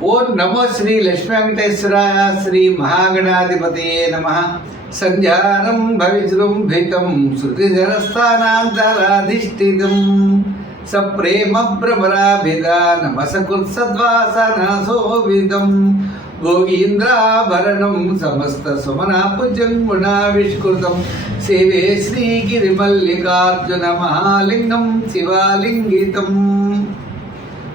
ఓం నమో శ్రీ లక్ష్మీ వెంకటేశ్వరాయ శ్రీ మహాగణాధిపతయే నమ సంధ్యానం భవిజృంభితం శృతిజరస్థానాంతరాధిష్ఠితం సప్రేమ భ్రమరాభిధానమసకృత్సద్వాసనశోభితం గోగీంద్రాభరణం సమస్త సుమనాపుజన్మునావిష్కృతం సేవే శ్రీగిరిమల్లికార్జున మహాలింగం శివాలింగితం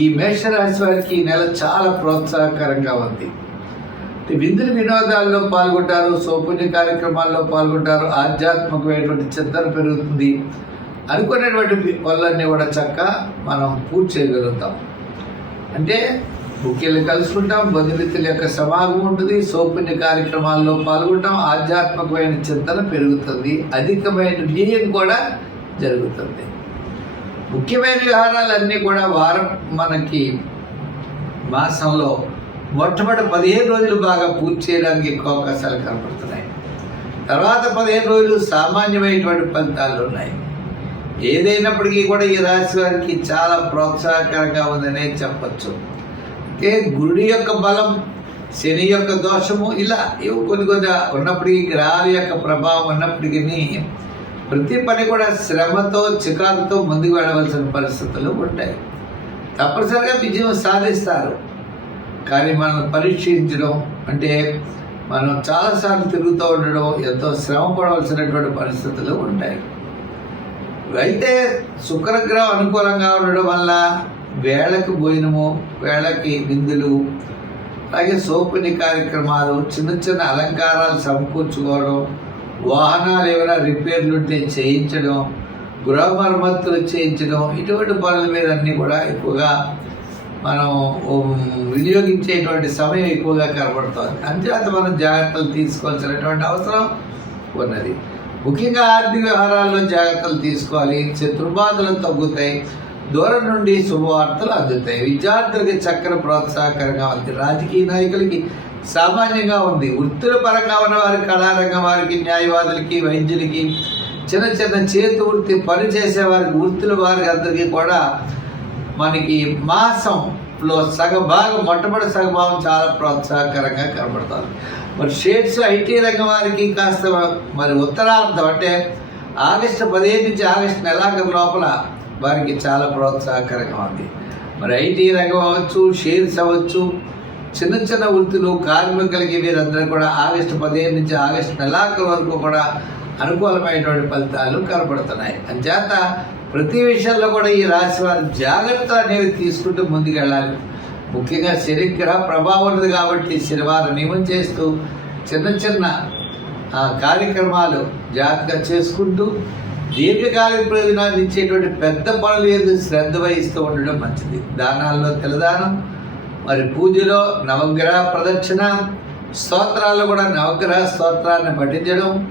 ఈ మేషరాశి వారికి ఈ నెల చాలా ప్రోత్సాహకరంగా ఉంది. విందులు వినోదాల్లో పాల్గొంటారు సౌపుణ్య కార్యక్రమాల్లో పాల్గొంటారు ఆధ్యాత్మికమైనటువంటి చింతన పెరుగుతుంది. అనుకునేటువంటి పనులన్నీ కూడా చక్క మనం పూర్తి చేయగలుగుతాం. అంటే ముఖ్యులు కలుసుకుంటాం బంధుమిత్రుల యొక్క సమాగం ఉంటుంది సౌపుణ్య కార్యక్రమాల్లో పాల్గొంటాం ఆధ్యాత్మికమైన చింతన పెరుగుతుంది అధికమైన వ్యయం కూడా జరుగుతుంది. ముఖ్యమైన వ్యవహారాలన్నీ కూడా వారం మనకి మాసంలో మొట్టమొదటి పదిహేను రోజులు బాగా పూర్తి చేయడానికి ఎక్కువ అవకాశాలు కనపడుతున్నాయి. తర్వాత పదిహేను రోజులు సామాన్యమైనటువంటి ఫలితాలు ఉన్నాయి. ఏదైనప్పటికీ కూడా ఈ రాశి వారికి చాలా ప్రోత్సాహకరంగా ఉందనే చెప్పచ్చు. అంటే గురుడి యొక్క బలం శని యొక్క దోషము ఇలా ఇవి కొన్ని కొన్ని ఉన్నప్పటికీ గ్రహాల యొక్క ప్రభావం ఉన్నప్పటికీ ప్రతి పని కూడా శ్రమతో చికాకుతో ముందుకు వెళ్ళవలసిన పరిస్థితులు ఉంటాయి. తప్పనిసరిగా విజయం సాధిస్తారు. కానీ మనం పరీక్షించడం అంటే మనం చాలాసార్లు తిరుగుతూ ఉండడం ఎంతో శ్రమ పడవలసినటువంటి పరిస్థితులు ఉంటాయి. అయితే శుక్రగ్రహం అనుకూలంగా ఉండడం వల్ల వేళకు భోజనము వేళకి విందులు అలాగే సోపుని కార్యక్రమాలు చిన్న చిన్న అలంకారాలు సమకూర్చుకోవడం వాహనాలు ఏమైనా రిపేర్లు ఉంటే చేయించడం గృహ మరమ్మతులు చేయించడం ఇటువంటి పనుల మీద అన్నీ కూడా ఎక్కువగా మనం వినియోగించేటువంటి సమయం ఎక్కువగా కనబడుతుంది. అంతేత మనం జాగ్రత్తలు తీసుకోవాల్సినటువంటి అవసరం ఉన్నది. ముఖ్యంగా ఆర్థిక వ్యవహారాల్లో జాగ్రత్తలు తీసుకోవాలి. శత్రుబాధలు తగ్గుతాయి. దూరం నుండి శుభవార్తలు అందుతాయి. విద్యార్థులకి చక్కని ప్రోత్సాహకరంగా ఉంది. రాజకీయ నాయకులకి సామాన్యంగా ఉంది. వృత్తుల పరంగా ఉన్న వారికి కళారంగం వారికి న్యాయవాదులకి వైద్యులకి చిన్న చిన్న చేతి వృత్తి పని చేసే వారికి వృత్తుల వారికి అందరికీ కూడా మనకి మాసంలో సగభాగం మొట్టమొదటి సగభాగం చాలా ప్రోత్సాహకరంగా కనబడుతుంది మరి షేడ్స్ ఐటీ రంగం వారికి కాస్త మరి ఉత్తరార్థం అంటే ఆగస్టు పదిహేను నుంచి ఆగస్టు నెలాఖరు లోపల వారికి చాలా ప్రోత్సాహకరంగా ఉంది. మరి ఐటీ రంగం అవ్వచ్చు షేర్స్ అవ్వచ్చు చిన్న చిన్న వృత్తులు కార్మికులకి వీరందరూ కూడా ఆగస్టు పదిహేను నుంచి ఆగస్టు నెలాఖరు వరకు కూడా అనుకూలమైనటువంటి ఫలితాలు కనపడుతున్నాయి. అంచేత ప్రతి విషయంలో కూడా ఈ రాశి వారి జాగ్రత్తలు అనేవి తీసుకుంటూ ముందుకెళ్ళాలి. ముఖ్యంగా శనిగ్రహ ప్రభావం ఉన్నది కాబట్టి శనివారం నియమం చేస్తూ చిన్న చిన్న ఆ, కార్యక్రమాలు జాగ్రత్తగా చేసుకుంటూ దీర్ఘకాలిక ప్రయోజనాలు ఇచ్చేటువంటి పెద్ద పనులు ఏది శ్రద్ధ వహిస్తూ ఉండడం మంచిది. దానాల్లో తెలదానం మరి పూజలో నవగ్రహ ప్రదక్షిణ స్తోత్రాలు కూడా నవగ్రహ స్తోత్రాన్ని పఠించడం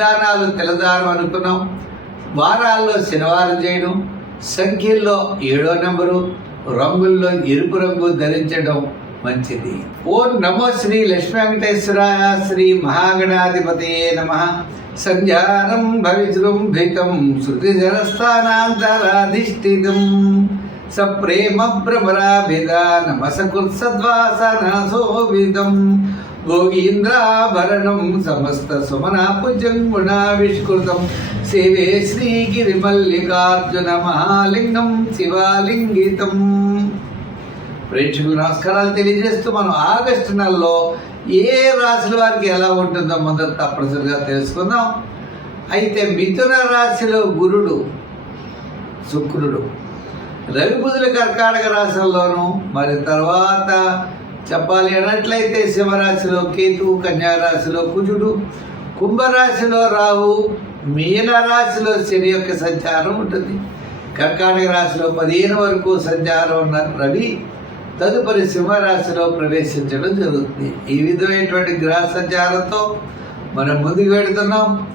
దానాలు తెలదానం అనుకున్నాం. వారాల్లో శనివారం చేయడం సంఖ్యల్లో ఏడో నెంబరు రంగుల్లో ఎరుపు రంగు ధరించడం మంచిది. ఓం నమో శ్రీ లక్ష్మీ వెంకటేశ్వరాయ శ్రీ మహాగణాధిపతయే నమ. సంధ్యానం భవిజృంభితం శృతి జలస్థానాంతరాధిష్ఠితం సప్రేమ శోభితం గోగీంద్రాభరణం సమస్త సుమనాపుజన్మునావిష్కృతం సేవే శ్రీగిరిమల్లికార్జున మహాలింగం శివాలింగితం. ప్రేక్షకులు నమస్కారాలు తెలియజేస్తూ మనం ఆగస్టు నెలలో ఏ రాశుల వారికి ఎలా ఉంటుందో మొదట తప్పనిసరిగా తెలుసుకుందాం. అయితే మిథున రాశిలో గురుడు శుక్రుడు. రవి కర్కాటక రాశుల్లోనూ మరి తర్వాత చెప్పాలి అన్నట్లయితే శివరాశిలో కేతు కన్యా రాశిలో కుజుడు కుంభరాశిలో రాహు మీన రాశిలో శని యొక్క సంచారం ఉంటుంది. కర్కాటక రాశిలో పదిహేను వరకు సంచారం ఉన్న రవి తదుపరి సింహరాశిలో ప్రవేశించడం జరుగుతుంది. ఈ విధమైనటువంటి గ్రహ సంచారంతో మనం ముందుకు వెళుతున్నాం.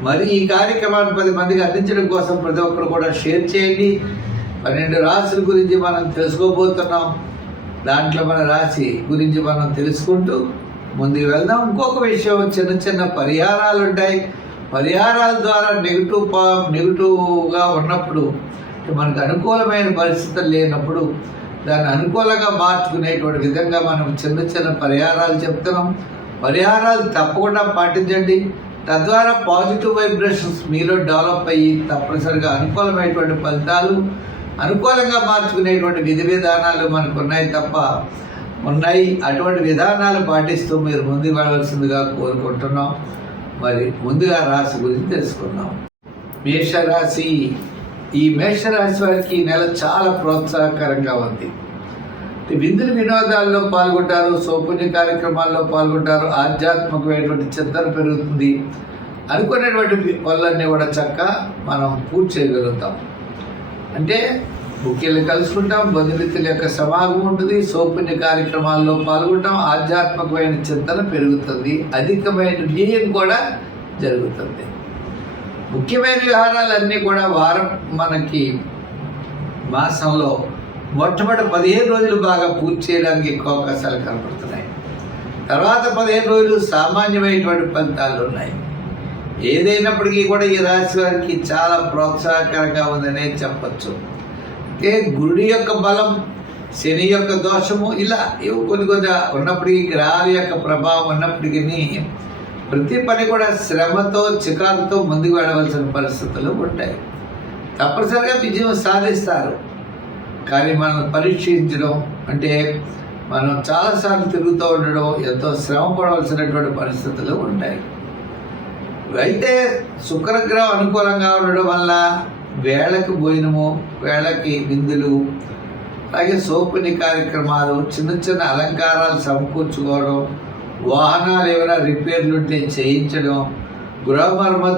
మరి ఈ కార్యక్రమాన్ని పది మందికి అందించడం కోసం ప్రతి ఒక్కరు కూడా షేర్ చేయండి. పన్నెండు రాశుల గురించి మనం తెలుసుకోబోతున్నాం. దాంట్లో మన రాశి గురించి మనం తెలుసుకుంటూ ముందుకు వెళ్దాం. ఇంకొక విషయం చిన్న చిన్న పరిహారాలు ఉంటాయి పరిహారాల ద్వారా నెగిటివ్ పా నెగిటివ్గా ఉన్నప్పుడు మనకు అనుకూలమైన పరిస్థితులు లేనప్పుడు దాన్ని అనుకూలంగా మార్చుకునేటువంటి విధంగా మనం చిన్న చిన్న పరిహారాలు చెప్తున్నాం. పరిహారాలు తప్పకుండా పాటించండి. తద్వారా పాజిటివ్ వైబ్రేషన్స్ మీలో డెవలప్ అయ్యి తప్పనిసరిగా అనుకూలమైనటువంటి ఫలితాలు అనుకూలంగా మార్చుకునేటువంటి విధి విధానాలు మనకు ఉన్నాయి తప్ప ఉన్నాయి. అటువంటి విధానాలు పాటిస్తూ మీరు ముందుకు వెళ్ళవలసిందిగా కోరుకుంటున్నాం. మరి ముందుగా రాశి గురించి తెలుసుకుందాం. మేషరాశి. ఈ మేషరాశి వారికి ఈ నెల చాలా ప్రోత్సాహకరంగా ఉంది. విందులు వినోదాల్లో పాల్గొంటారు సౌపుణ్య కార్యక్రమాల్లో పాల్గొంటారు ఆధ్యాత్మికమైనటువంటి చింతన పెరుగుతుంది. అనుకునేటువంటి పనులన్నీ కూడా చక్క మనం పూర్తి చేయగలుగుతాం. అంటే ముఖ్యులు కలుసుకుంటాం బంధుమిత్రుల యొక్క సమాగం ఉంటుంది సోపుణ్య కార్యక్రమాల్లో పాల్గొంటాం ఆధ్యాత్మికమైన చింతన పెరుగుతుంది అధికమైన వ్యయం కూడా జరుగుతుంది. ముఖ్యమైన వ్యవహారాలన్నీ కూడా వారం మనకి మాసంలో మొట్టమొదటి పదిహేను రోజులు బాగా పూర్తి చేయడానికి ఎక్కువ అవకాశాలు కనపడుతున్నాయి. తర్వాత పదిహేను రోజులు సామాన్యమైనటువంటి ఫలితాలు ఉన్నాయి. ఏదైనప్పటికీ కూడా ఈ రాశి వారికి చాలా ప్రోత్సాహకరంగా ఉందనే చెప్పచ్చు. అంటే గురుడి యొక్క బలం శని యొక్క దోషము ఇలా ఇవి కొన్ని కొన్ని ఉన్నప్పటికీ గ్రహాల యొక్క ప్రభావం ఉన్నప్పటికీ ప్రతి పని కూడా శ్రమతో చికాకుతో ముందుకు వెళ్ళవలసిన పరిస్థితులు ఉంటాయి. తప్పనిసరిగా విజయం సాధిస్తారు. కానీ మనం పరీక్షించడం అంటే మనం చాలాసార్లు తిరుగుతూ ఉండడం ఎంతో శ్రమ పడవలసినటువంటి పరిస్థితులు ఉంటాయి. అయితే శుక్రగ్రహం అనుకూలంగా ఉండడం వల్ల వేళకి భోజనము వేళకి విందులు అలాగే సోపుని కార్యక్రమాలు చిన్న చిన్న అలంకారాలు సమకూర్చుకోవడం వాహనాలు ఏమైనా రిపేర్లు ఉంటే చేయించడం గృహ మరమ్మతు